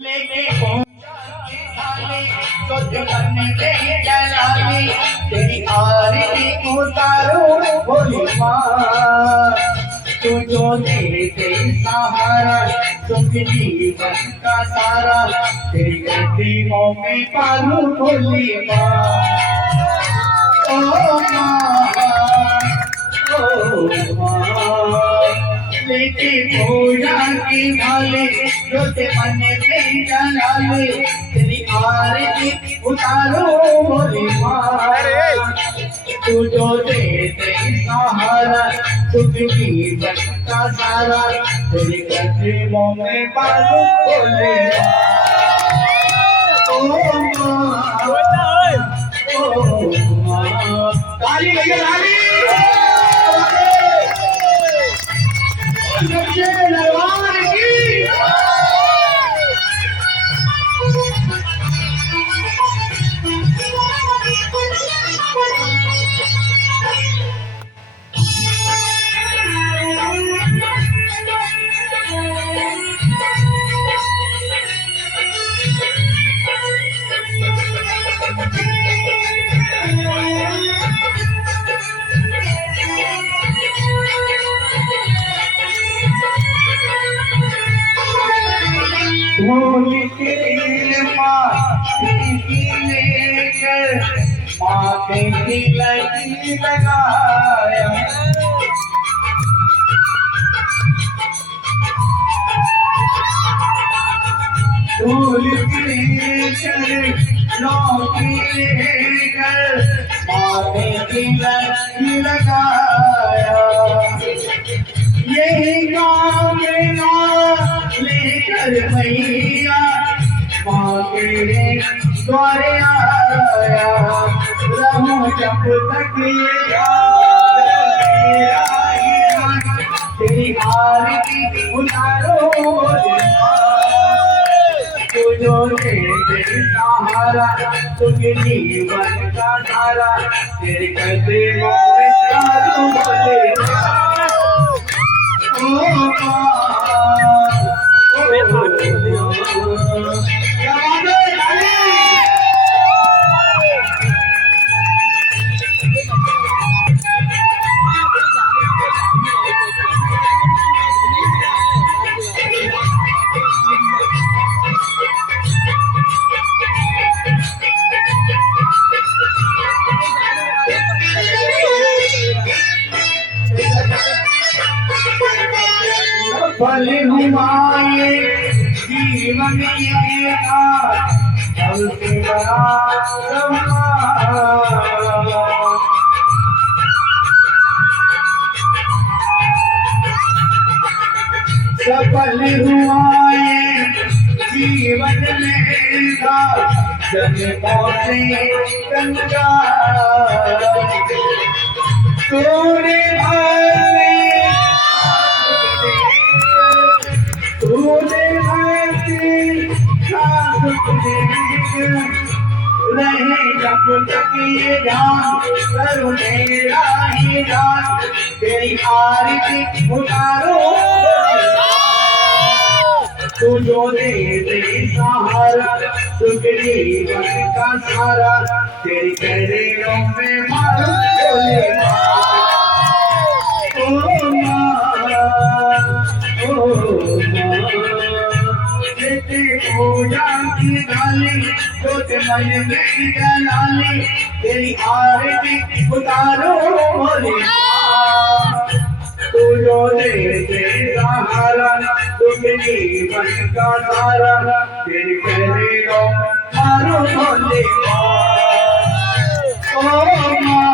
लेके तुझ मन में जलाली तेरी आरती उतारो भोली माँ तू जो दे दे सहारा सुख जीवन का सारा तेरी गतियों में पालू भोली माँ ओ माँ ओ माँ लेके पूजा की थाली जो ते मन में जलाली तेरी आरती उतारो भोली माँ तू जो दे दे सहारा सुख जीवन का सारा तेरी गतियों में पालू भोली माँ ओ माँ ताली भैया ताली भगवान की माथे की लगी लगाया धूल लौकी लेकर माथे की लगी लगाया यही काम लेकर मैया माँ के द्वारे आया रहूं जब तक ये तेरी आरती उतारो तू जो दे दे सहारा सुख जीवन का धारा तेरे कदमों में चालू बोले ओ फल हुमाए जीवन ये सबसे बड़ा सफल हुआए जीवन मेरा जन्मों से गंगा तूने रहे जब तक ये जान करो मेरा ही जान तेरी आरती उतारो तू जो दे दे सहारा सुख जीवन का सारा तेरी कदमों में मारो बोले ओ पूजा की डाली तो मन में जलाली तेरी आरती उतारो भोली तू जो दे दे सहारा तुम जीवन का सारा तेरी कदमों मारो भोले ओ माँ